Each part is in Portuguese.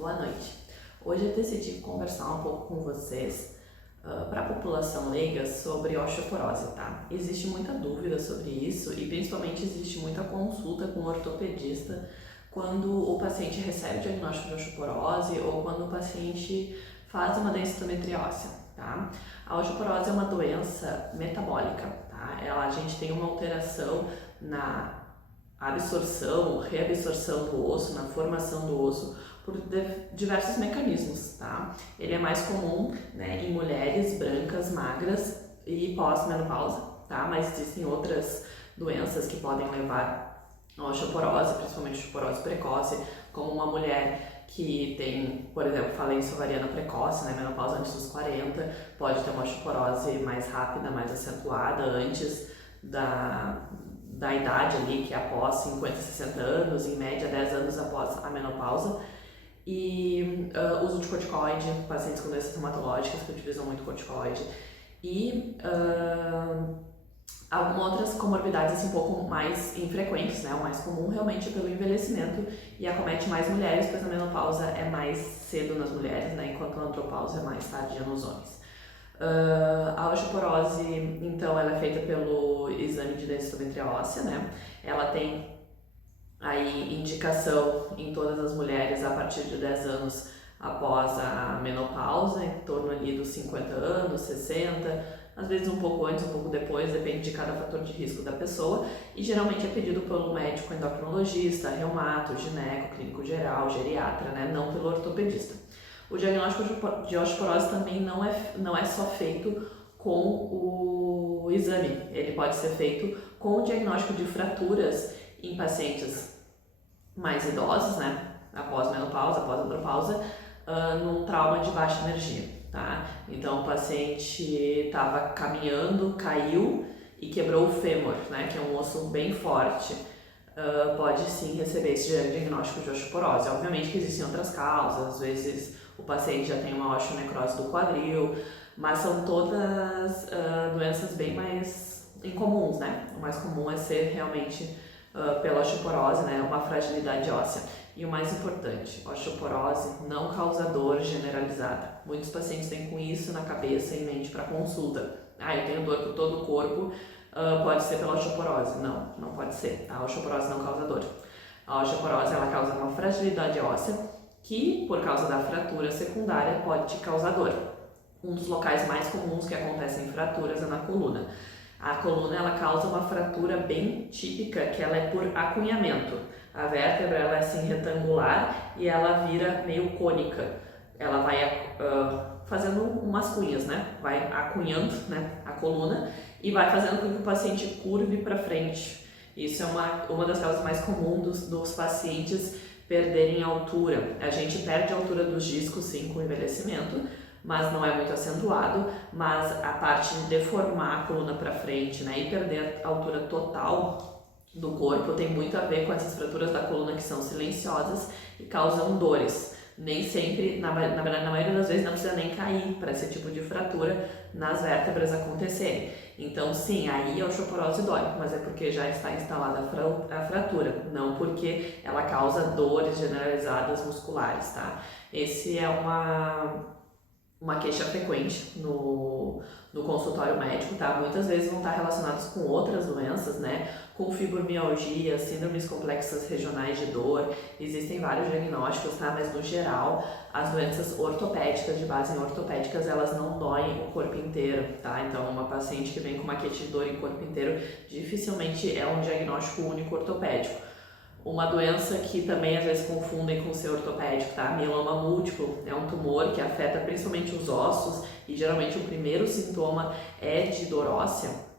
Boa noite. Hoje eu decidi conversar um pouco com vocês para a população leiga sobre osteoporose, tá? Existe muita dúvida sobre isso e principalmente existe muita consulta com o ortopedista quando o paciente recebe o diagnóstico de osteoporose ou quando o paciente faz uma densitometria óssea, tá? A osteoporose é uma doença metabólica, tá? A gente tem uma alteração na absorção, reabsorção do osso, na formação do osso, por diversos mecanismos, tá? Ele é mais comum, né, em mulheres brancas, magras e pós-menopausa, tá? Mas existem outras doenças que podem levar a osteoporose, principalmente osteoporose precoce, como uma mulher que tem, por exemplo, falência ovariana precoce, né, menopausa antes dos 40, pode ter uma osteoporose mais rápida, mais acentuada antes da idade ali, que é após 50, 60 anos, em média 10 anos após a menopausa. E uso de corticoide, pacientes com doenças reumatológicas que utilizam muito corticoide. E algumas outras comorbidades assim, um pouco mais infrequentes, né? O mais comum realmente é pelo envelhecimento e acomete mais mulheres, pois a menopausa é mais cedo nas mulheres, né? Enquanto a andropausa é mais tardia nos homens. A osteoporose, então, ela é feita pelo exame de densitometria óssea, né? Ela tem aí indicação em todas as mulheres a partir de 10 anos após a menopausa, em torno ali dos 50 anos, 60, às vezes um pouco antes, um pouco depois, depende de cada fator de risco da pessoa, e geralmente é pedido pelo médico endocrinologista, reumato, gineco, clínico geral, geriatra, né? Não pelo ortopedista. O diagnóstico de osteoporose também não é só feito com o exame, ele pode ser feito com o diagnóstico de fraturas em pacientes mais idosos, né, após menopausa, após andropausa, num trauma de baixa energia, tá? Então o paciente estava caminhando, caiu e quebrou o fêmur, né, que é um osso bem forte. Pode sim receber esse diagnóstico de osteoporose. Obviamente que existem outras causas, às vezes o paciente já tem uma osteonecrose do quadril, mas são todas doenças bem mais incomuns, né? O mais comum é ser realmente pela osteoporose, né? Uma fragilidade óssea. E o mais importante, osteoporose não causa dor generalizada. Muitos pacientes têm com isso na cabeça e em mente para consulta. Eu tenho dor por todo o corpo, pode ser pela osteoporose. Não, não pode ser. A osteoporose não causa dor. A osteoporose ela causa uma fragilidade óssea que, por causa da fratura secundária, pode te causar dor. Um dos locais mais comuns que acontecem fraturas é na coluna. A coluna ela causa uma fratura bem típica, que ela é por acunhamento. A vértebra ela é assim retangular e ela vira meio cônica. Ela vai fazendo umas cunhas, né? Vai acunhando, né, a coluna e vai fazendo com que o paciente curve para frente. Isso é uma das causas mais comuns dos pacientes perderem altura. A gente perde a altura dos discos, sim, com o envelhecimento, mas não é muito acentuado, mas a parte de deformar a coluna para frente, né, e perder a altura total do corpo tem muito a ver com essas fraturas da coluna que são silenciosas e causam dores. Nem sempre, na verdade, na maioria das vezes não precisa nem cair para esse tipo de fratura nas vértebras acontecerem. Então sim, aí a osteoporose dói, mas é porque já está instalada a fratura, não porque ela causa dores generalizadas musculares, tá? Esse é uma queixa frequente no consultório médico, tá? Muitas vezes vão estar relacionados com outras doenças, né? Com fibromialgia, síndromes complexas regionais de dor, existem vários diagnósticos, tá? Mas no geral, as doenças ortopédicas, de base em ortopédicas, elas não doem o corpo inteiro, tá? Então, uma paciente que vem com uma queixa de dor em corpo inteiro, dificilmente é um diagnóstico único ortopédico. Uma doença que também às vezes confundem com o ser ortopédico, tá? Mieloma múltiplo é um tumor que afeta principalmente os ossos e geralmente o primeiro sintoma é de dor óssea.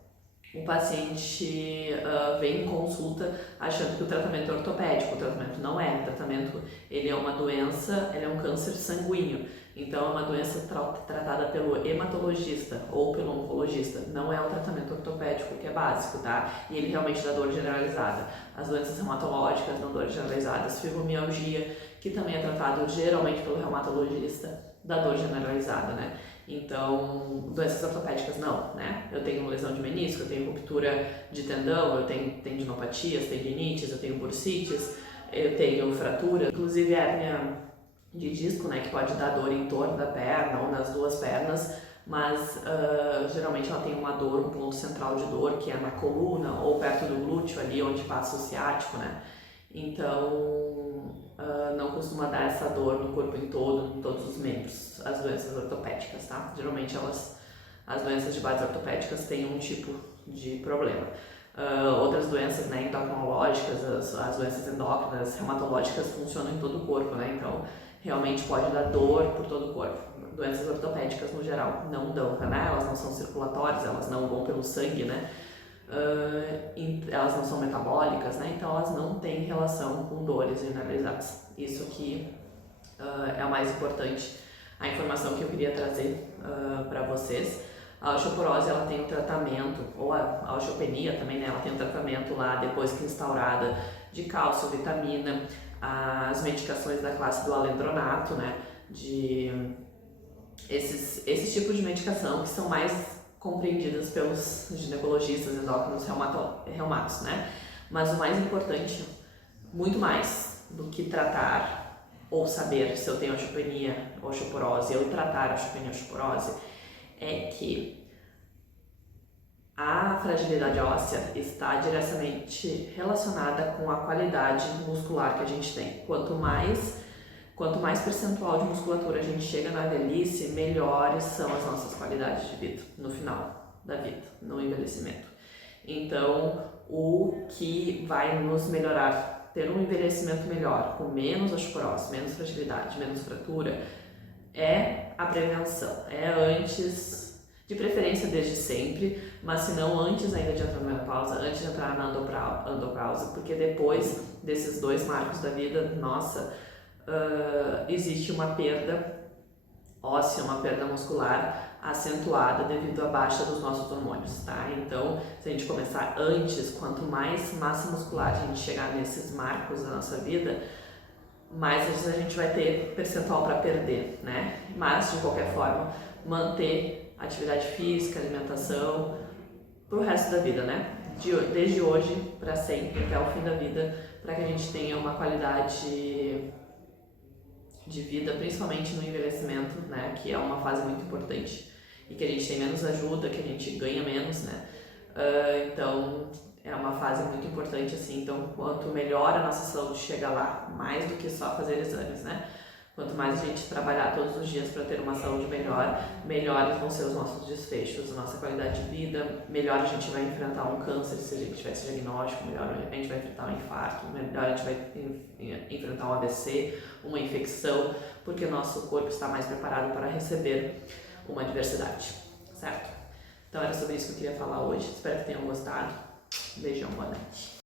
O paciente vem em consulta achando que o tratamento é ortopédico, o tratamento não é. O tratamento ele é uma doença, ele é um câncer sanguíneo, então é uma doença tratada pelo hematologista ou pelo oncologista, não é o tratamento ortopédico que é básico, tá? E ele realmente dá dor generalizada. As doenças reumatológicas dão dor generalizadas, fibromialgia, que também é tratado geralmente pelo reumatologista, dá dor generalizada, né? Então, doenças ortopédicas não, né? Eu tenho lesão de menisco, eu tenho ruptura de tendão, eu tenho tendinopatias, tendinites, eu tenho bursites, eu tenho fratura, inclusive hérnia de disco, né, que pode dar dor em torno da perna ou nas duas pernas, mas geralmente ela tem uma dor, um ponto central de dor, que é na coluna ou perto do glúteo, ali onde passa o ciático, né? Então, não costuma dar essa dor no corpo em todo, em todos os membros, as doenças ortopédicas, tá? Geralmente as doenças de base ortopédicas têm um tipo de problema. Outras doenças, né, endocrinológicas, as doenças endócrinas, reumatológicas funcionam em todo o corpo, né? Então, realmente pode dar dor por todo o corpo. Doenças ortopédicas, no geral, não dão, né? Elas não são circulatórias, elas não vão pelo sangue, né? Elas não são metabólicas, né? Então elas não têm relação com dores generalizadas. Isso aqui é o mais importante, a informação que eu queria trazer para vocês. A osteoporose, ela tem um tratamento, ou a osteopenia também, né? Ela tem um tratamento lá depois que instaurada de cálcio, vitamina, as medicações da classe do alendronato, né? Esses tipos de medicação que são mais compreendidas pelos ginecologistas, endócrinos, reumatos, né? Mas o mais importante, muito mais do que tratar ou saber se eu tenho osteopenia, osteoporose, ou tratar osteopenia, osteoporose, é que a fragilidade óssea está diretamente relacionada com a qualidade muscular que a gente tem. Quanto mais percentual de musculatura a gente chega na velhice, melhores são as nossas qualidades de vida no final da vida, no envelhecimento. Então, o que vai nos melhorar, ter um envelhecimento melhor, com menos osteoporose, menos fragilidade, menos fratura, é a prevenção. É antes, de preferência desde sempre, mas se não antes ainda de entrar na menopausa, antes de entrar na andropausa, porque depois desses dois marcos da vida, nossa, existe uma perda óssea, uma perda muscular acentuada devido à baixa dos nossos hormônios, tá? Então, se a gente começar antes, quanto mais massa muscular a gente chegar nesses marcos da nossa vida, mais a gente vai ter percentual para perder, né? Mas, de qualquer forma, manter atividade física, alimentação pro resto da vida, né? Desde hoje para sempre, até o fim da vida, para que a gente tenha uma qualidade de vida, principalmente no envelhecimento, né, que é uma fase muito importante e que a gente tem menos ajuda, que a gente ganha menos, né, então é uma fase muito importante, assim. Então, quanto melhor a nossa saúde chega lá, mais do que só fazer exames, né, quanto mais a gente trabalhar todos os dias para ter uma saúde melhor, melhores vão ser os nossos desfechos, a nossa qualidade de vida, melhor a gente vai enfrentar um câncer se a gente tiver esse diagnóstico, melhor a gente vai enfrentar um infarto, melhor a gente vai enfrentar um AVC, uma infecção, porque o nosso corpo está mais preparado para receber uma adversidade, certo? Então era sobre isso que eu queria falar hoje, espero que tenham gostado, beijão, boa noite.